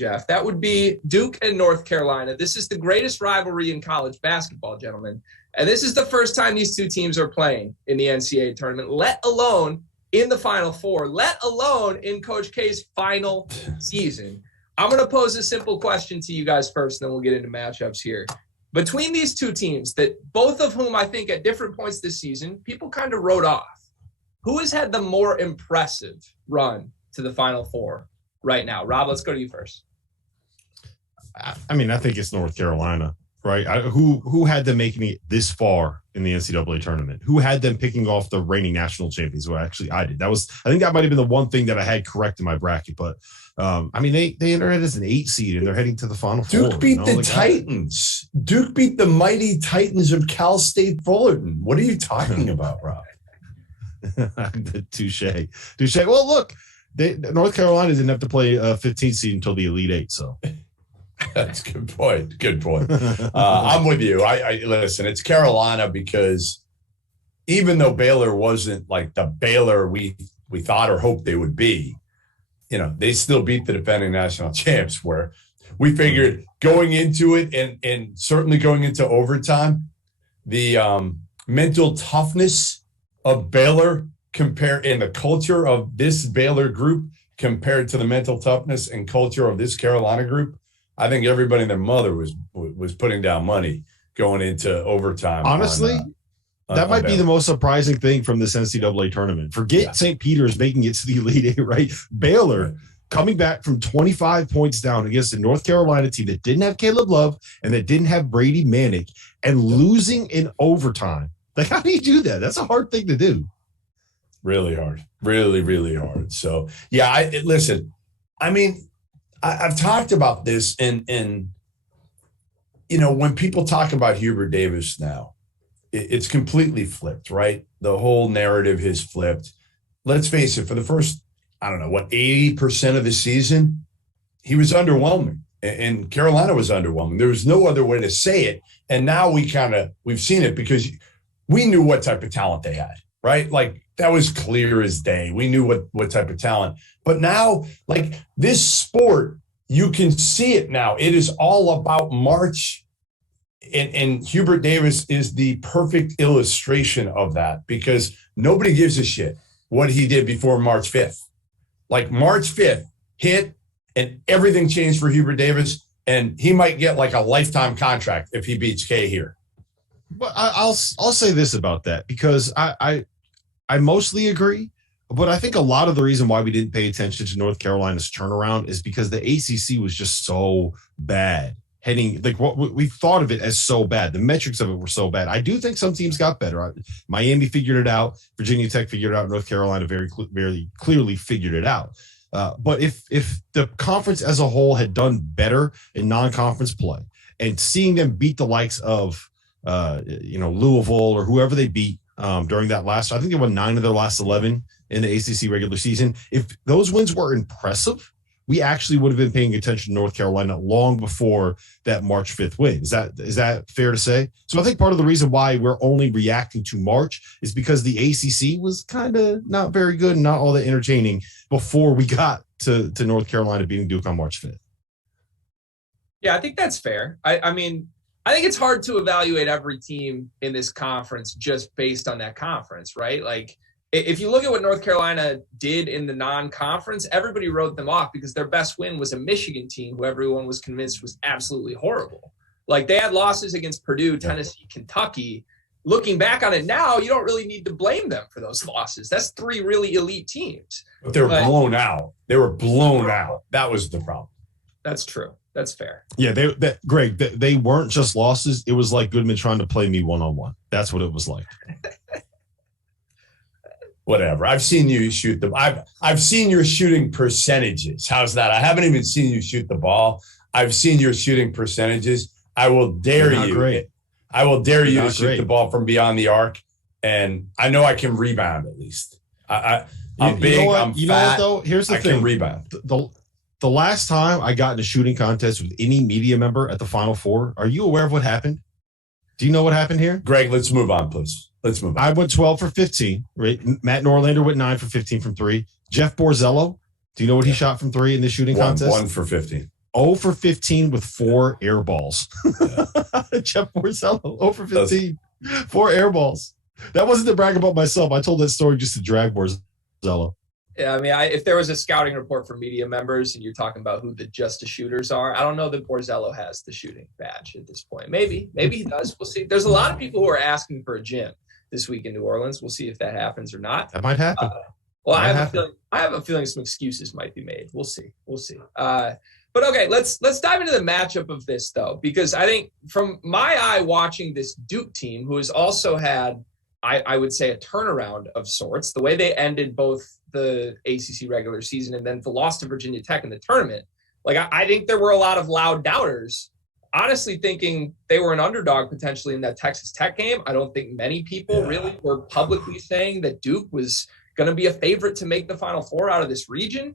Jeff. That would be Duke and North Carolina. This is the greatest rivalry in college basketball, gentlemen. And this is the first time these two teams are playing in the NCAA tournament, let alone in the Final Four, let alone in Coach K's final season. I'm going to pose a simple question to you guys first, and then we'll get into matchups here. Between these two teams, that both of whom I think at different points this season, people kind of wrote off, who has had the more impressive run to the Final Four right now? Rob, let's go to you first. I mean, I think it's North Carolina, right? Who had them making it this far in the NCAA tournament? Who had them picking off the reigning national champions? Well, actually, I did. I think that might have been the one thing that I had correct in my bracket. But I mean, they entered as an 8 seed and they're heading to the Final Four. Duke beat the Titans. Duke beat the mighty Titans of Cal State Fullerton. What are you talking about, Rob? Touche. Well, look, North Carolina didn't have to play a 15 seed until the Elite Eight, so. That's a good point. Good point. I'm with you. I listen, it's Carolina because even though Baylor wasn't like the Baylor we thought or hoped they would be, you know, they still beat the defending national champs, where we figured going into it and certainly going into overtime, the mental toughness of Baylor and the culture of this Baylor group compared to the mental toughness and culture of this Carolina group, I think everybody and their mother was putting down money going into overtime. Honestly, that might be the most surprising thing from this NCAA tournament. Forget St. Peter's making it to the Elite Eight, right? Baylor coming back from 25 points down against a North Carolina team that didn't have Caleb Love and that didn't have Brady Manick and losing in overtime. Like, how do you do that? That's a hard thing to do. Really hard. Really, really hard. So, yeah, listen, I mean, I've talked about this and you know, when people talk about Hubert Davis now, it's completely flipped, right? The whole narrative has flipped. Let's face it, for the first, 80% of the season, he was underwhelming. And Carolina was underwhelming. There was no other way to say it. And now we've seen it because we knew what type of talent they had, right? Like, that was clear as day. We knew what type of talent. But now, like, this sport, you can see it now. It is all about March. And Hubert Davis is the perfect illustration of that because nobody gives a shit what he did before March 5th. Like, March 5th hit and everything changed for Hubert Davis, and he might get like a lifetime contract if he beats K here. Well, I'll say this about that because I mostly agree, but I think a lot of the reason why we didn't pay attention to North Carolina's turnaround is because the ACC was just so bad. Heading, like, what we thought of it as so bad. The metrics of it were so bad. I do think some teams got better. Miami figured it out. Virginia Tech figured it out. North Carolina very clearly figured it out. But if the conference as a whole had done better in non-conference play and seeing them beat the likes of Louisville or whoever they beat during that last, I think they won 9 of their last 11 in the ACC regular season. If those wins were impressive, we actually would have been paying attention to North Carolina long before that March 5th win. Is that fair to say? So I think part of the reason why we're only reacting to March is because the ACC was kind of not very good and not all that entertaining before we got to North Carolina beating Duke on March 5th. Yeah, I think that's fair. I mean, I think it's hard to evaluate every team in this conference just based on that conference, right? Like, if you look at what North Carolina did in the non-conference, everybody wrote them off because their best win was a Michigan team who everyone was convinced was absolutely horrible. Like, they had losses against Purdue, Tennessee, Kentucky. Looking back on it now, you don't really need to blame them for those losses. That's 3 really elite teams. But they were blown out. They were blown out. That was the problem. That's true. That's fair. Yeah, Greg, they weren't just losses. It was like Goodman trying to play me one-on-one. That's what it was like. Whatever. I've seen you shoot them. I've seen your shooting percentages. How's that? I haven't even seen you shoot the ball. I've seen your shooting percentages. I will dare you. Great. I will dare you to shoot the ball from beyond the arc. And I know I can rebound at least. I'm big. I'm fat. You know what, though? Here's the thing. I can rebound. The last time I got in a shooting contest with any media member at the Final Four, are you aware of what happened? Do you know what happened here? Greg, let's move on, please. Let's move on. I went 12 for 15. Right? Matt Norlander went 9 for 15 from 3. Jeff Borzello, do you know what he shot from 3 in the shooting contest? 1 for 15. 0 for 15 with 4 air balls. Jeff Borzello, 0 for 15, 4 air balls. That wasn't to brag about myself. I told that story just to drag Borzello. Yeah, I mean, if there was a scouting report for media members and you're talking about who the just shooters are, I don't know that Borzello has the shooting badge at this point. Maybe he does. We'll see. There's a lot of people who are asking for a gym this week in New Orleans. We'll see if that happens or not. That might happen. I have a feeling some excuses might be made. We'll see. But okay, let's dive into the matchup of this though, because I think from my eye watching this Duke team, who has also had, I would say, a turnaround of sorts, the way they ended both the ACC regular season and then the loss to Virginia Tech in the tournament. Like, I think there were a lot of loud doubters, honestly thinking they were an underdog potentially in that Texas Tech game. I don't think many people really were publicly saying that Duke was going to be a favorite to make the Final Four out of this region.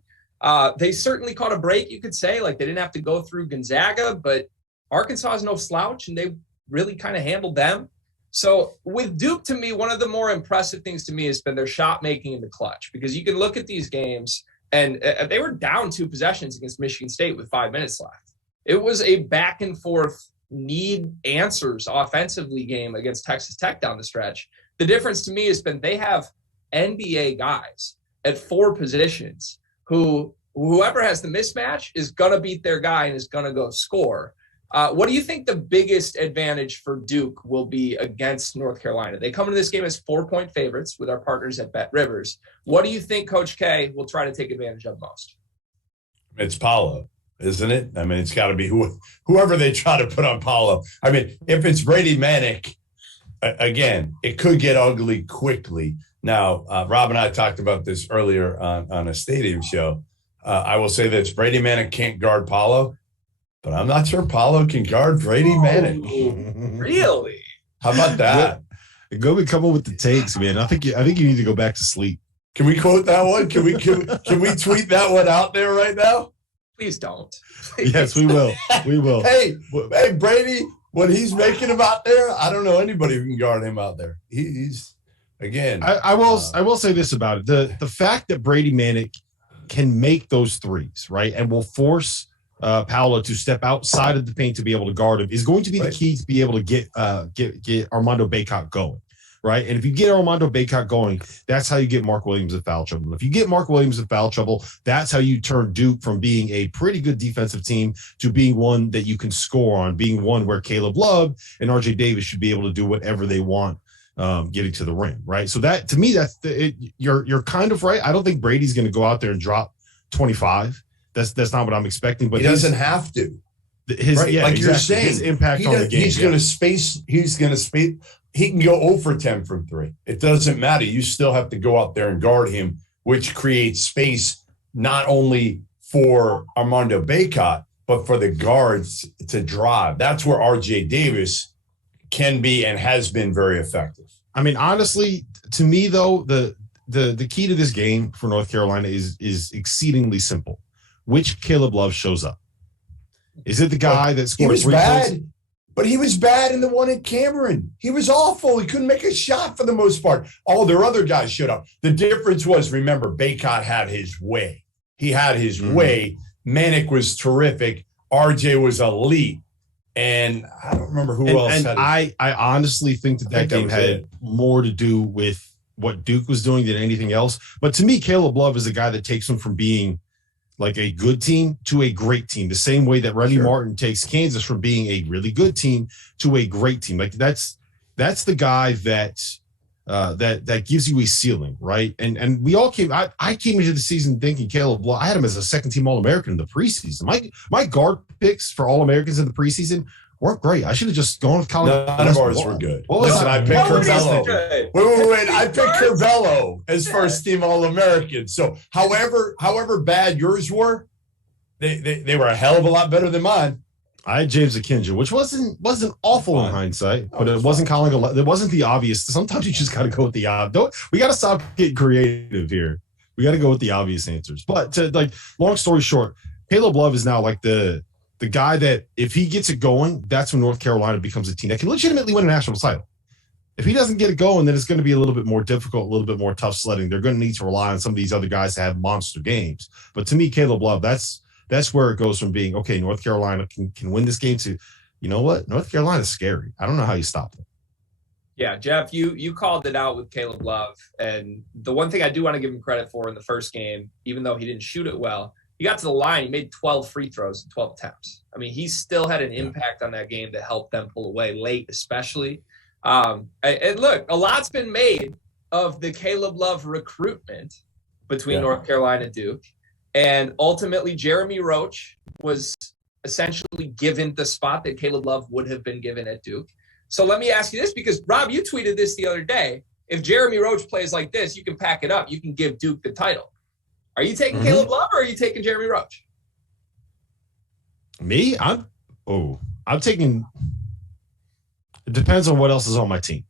They certainly caught a break, you could say. Like, they didn't have to go through Gonzaga, but Arkansas is no slouch, and they really kind of handled them. So with Duke, to me, one of the more impressive things to me has been their shot making in the clutch, because you can look at these games and they were down 2 possessions against Michigan State with 5 minutes left. It was a back and forth need answers offensively game against Texas Tech down the stretch. The difference to me has been they have NBA guys at 4 positions who whoever has the mismatch is going to beat their guy and is going to go score. What do you think the biggest advantage for Duke will be against North Carolina? They come into this game as 4-point favorites with our partners at Bet Rivers. What do you think Coach K will try to take advantage of most? It's Paolo, isn't it? I mean, it's got to be whoever they try to put on Paolo. I mean, if it's Brady Manick, again, it could get ugly quickly. Now, Rob and I talked about this earlier on a stadium show. I will say this: Brady Manick can't guard Paolo. But I'm not sure Paolo can guard Brady Manick. Really? How about that? Go be coming with the takes, man. I think you need to go back to sleep. Can we quote that one? Can we tweet that one out there right now? Please don't. Please. Yes, we will. We will. Hey, Brady, what he's making him out there, I don't know anybody who can guard him out there. He's again. I will say this about it: the fact that Brady Manick can make those threes, right, and will force Paolo to step outside of the paint to be able to guard him is going to be the key to be able to get Armando Bacot going, right? And if you get Armando Bacot going, that's how you get Mark Williams in foul trouble. If you get Mark Williams in foul trouble, that's how you turn Duke from being a pretty good defensive team to being one that you can score on, being one where Caleb Love and RJ Davis should be able to do whatever they want getting to the rim, right? So that, to me, you're kind of right. I don't think Brady's going to go out there and drop 25. That's not what I'm expecting. But he doesn't have to. Right? Yeah, like exactly. you're saying, his impact on the game. He's going to space. He's going to space. He can go 0 for 10 from 3. It doesn't matter. You still have to go out there and guard him, which creates space not only for Armando Bacot, but for the guards to drive. That's where RJ Davis can be and has been very effective. I mean, honestly, to me, though, the key to this game for North Carolina is exceedingly simple. Which Caleb Love shows up? Is it the guy that scored? He was bad, but he was bad in the one at Cameron. He was awful. He couldn't make a shot for the most part. All their other guys showed up. The difference was, remember, Bacot had his way. He had his way. Manick was terrific. RJ was elite. And I don't remember who else. And I honestly think that game had more to do with what Duke was doing than anything else. But to me, Caleb Love is a guy that takes them from being like a good team to a great team, the same way that Remy Martin takes Kansas from being a really good team to a great team. Like that's the guy that gives you a ceiling, right? And we all came. I came into the season thinking Caleb Love. I had him as a second-team All-American in the preseason. My guard picks for All-Americans in the preseason weren't great. I should have just gone with Colin. None of ours were good. Listen, I picked Curvello. Wait. I picked Curvello as first-team All-American. So, however bad yours were, they were a hell of a lot better than mine. I had James Akinjo, which wasn't awful in hindsight, but it wasn't calling it wasn't the obvious. Sometimes you just got to go with the obvious. We got to stop getting creative here. We got to go with the obvious answers. But long story short, Caleb Love is now like the guy that if he gets it going, that's when North Carolina becomes a team that can legitimately win a national title. If he doesn't get it going, then it's going to be a little bit more difficult, a little bit more tough sledding. They're going to need to rely on some of these other guys to have monster games. But to me, Caleb Love, that's that's where it goes from being, okay, North Carolina can win this game to, you know what? North Carolina's scary. I don't know how you stop them. Yeah, Jeff, you called it out with Caleb Love. And the one thing I do want to give him credit for in the first game, even though he didn't shoot it well, he got to the line. He made 12 free throws in 12 attempts. I mean, he still had an impact on that game that helped them pull away late, especially. And look, a lot's been made of the Caleb Love recruitment between North Carolina and Duke. And ultimately, Jeremy Roach was essentially given the spot that Caleb Love would have been given at Duke. So let me ask you this, because, Rob, you tweeted this the other day. If Jeremy Roach plays like this, you can pack it up. You can give Duke the title. Are you taking Caleb Love or are you taking Jeremy Roach? Me? I'm taking – it depends on what else is on my team.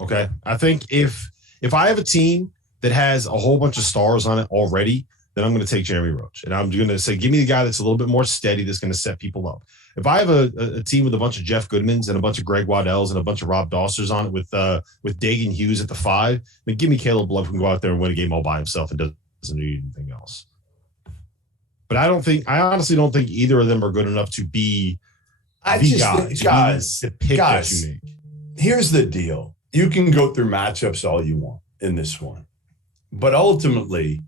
Okay? I think if I have a team that has a whole bunch of stars on it already, then I'm going to take Jeremy Roach. And I'm going to say, give me the guy that's a little bit more steady that's going to set people up. If I have a team with a bunch of Jeff Goodmans and a bunch of Greg Waddells and a bunch of Rob Dossers on it with Dagan Hughes at the 5, then give me Caleb Love who can go out there and win a game all by himself and doesn't need anything else. But I honestly don't think either of them are good enough to be guys, the pick that you make. Here's the deal. You can go through matchups all you want in this one. But ultimately,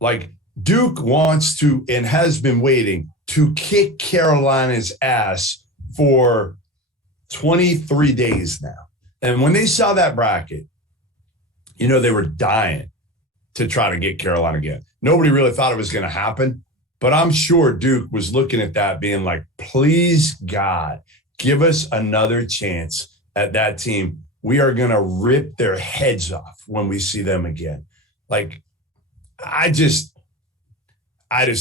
like, Duke wants to and has been waiting to kick Carolina's ass for 23 days now. And when they saw that bracket, they were dying to try to get Carolina again. Nobody really thought it was going to happen, but I'm sure Duke was looking at that being like, please, God, give us another chance at that team. We are going to rip their heads off when we see them again. Like, I just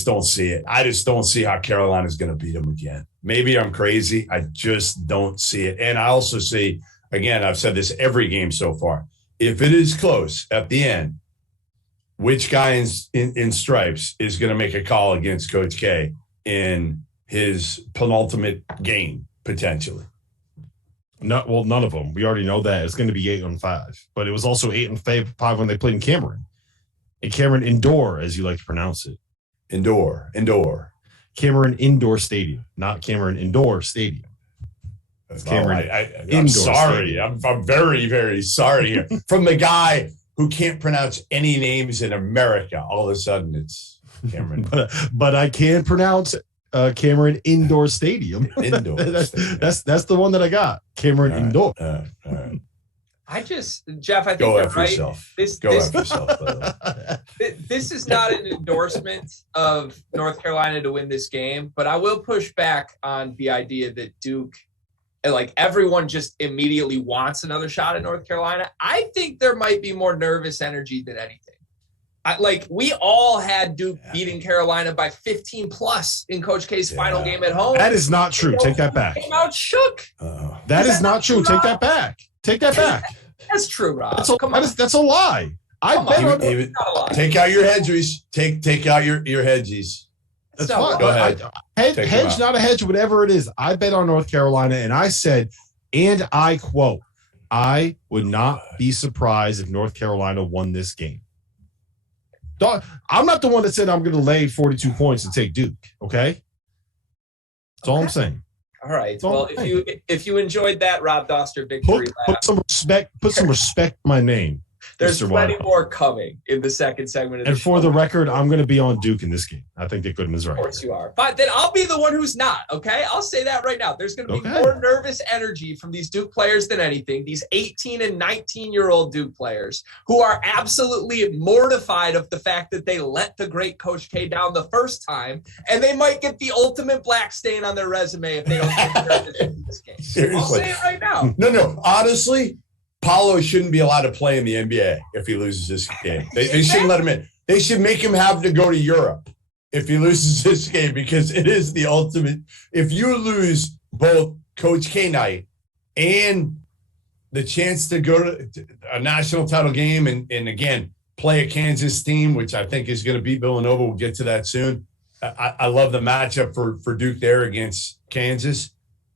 don't see it. I just don't see how Carolina's going to beat them again. Maybe I'm crazy. I just don't see it. And I also see, again, I've said this every game so far, if it is close at the end, which guy in stripes is going to make a call against Coach K in his penultimate game, potentially? None of them. We already know that. It's going to be 8-5. But it was also 8-5 when they played in Cameron. In Cameron Indoor, as you like to pronounce it. Indoor. Cameron Indoor Stadium, not Cameron Indoor Stadium. It's Cameron. I'm sorry. I'm very, very sorry here. From the guy who can't pronounce any names in America, all of a sudden it's Cameron. but I can pronounce Cameron Indoor Stadium. Indoor. That's the one that I got. Cameron Indoor. All right. Jeff, I think you're right. Yourself. Go after yourself. This is not an endorsement of North Carolina to win this game, but I will push back on the idea that Duke, like, everyone just immediately wants another shot at North Carolina. I think there might be more nervous energy than anything. We all had Duke beating Carolina by 15 plus in Coach K's final game at home. That is not true. Take that back. Came out shook. That is not true. Take that back. Take that back. That's true, Rob. That's a lie. Take out your hedgies. Take out your hedgies. That's fine. Go ahead. Hedge, not a hedge, whatever it is. I bet on North Carolina, and I said, and I quote, I would not be surprised if North Carolina won this game. I'm not the one that said I'm going to lay 42 points and take Duke, okay? That's all I'm saying. All right. Well, if you enjoyed that Rob Doster victory lap, put some respect on my name. There's plenty more coming in the second segment of the show. And for the record, I'm going to be on Duke in this game. I think that Goodman's right. Of course you are. But then I'll be the one who's not, okay? I'll say that right now. There's going to be more nervous energy from these Duke players than anything. These 18 and 19-year-old Duke players who are absolutely mortified of the fact that they let the great Coach K down the first time, and they might get the ultimate black stain on their resume if they don't take nervous in this game. Seriously. I'll say it right now. No. Honestly, Paulo shouldn't be allowed to play in the NBA if he loses this game. They shouldn't let him in. They should make him have to go to Europe if he loses this game, because it is the ultimate. If you lose both Coach K night and the chance to go to a national title game and again, play a Kansas team, which I think is going to beat Villanova. We'll get to that soon. I love the matchup for Duke there against Kansas.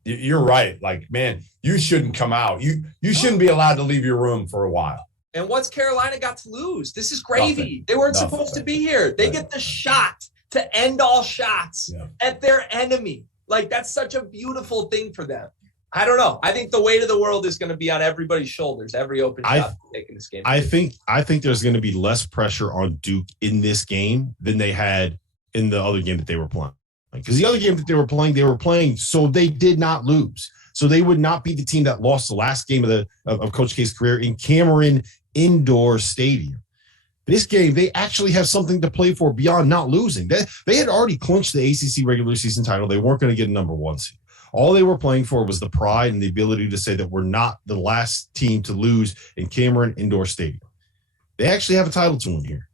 You're right. Like, man, you shouldn't come out. You shouldn't be allowed to leave your room for a while. And what's Carolina got to lose? This is gravy. They weren't supposed to be here. They get the shot to end all shots Yeah. at their enemy. Like, that's such a beautiful thing for them. I don't know. I think the weight of the world is going to be on everybody's shoulders, every open shot taking this game. I think there's going to be less pressure on Duke in this game than they had in the other game that they were playing. Because the other game that they were playing so they did not lose. So they would not be the team that lost the last game of Coach K's career in Cameron Indoor Stadium. This game, they actually have something to play for beyond not losing. They had already clinched the ACC regular season title. They weren't going to get a number 1 seed. All they were playing for was the pride and the ability to say that we're not the last team to lose in Cameron Indoor Stadium. They actually have a title to win here.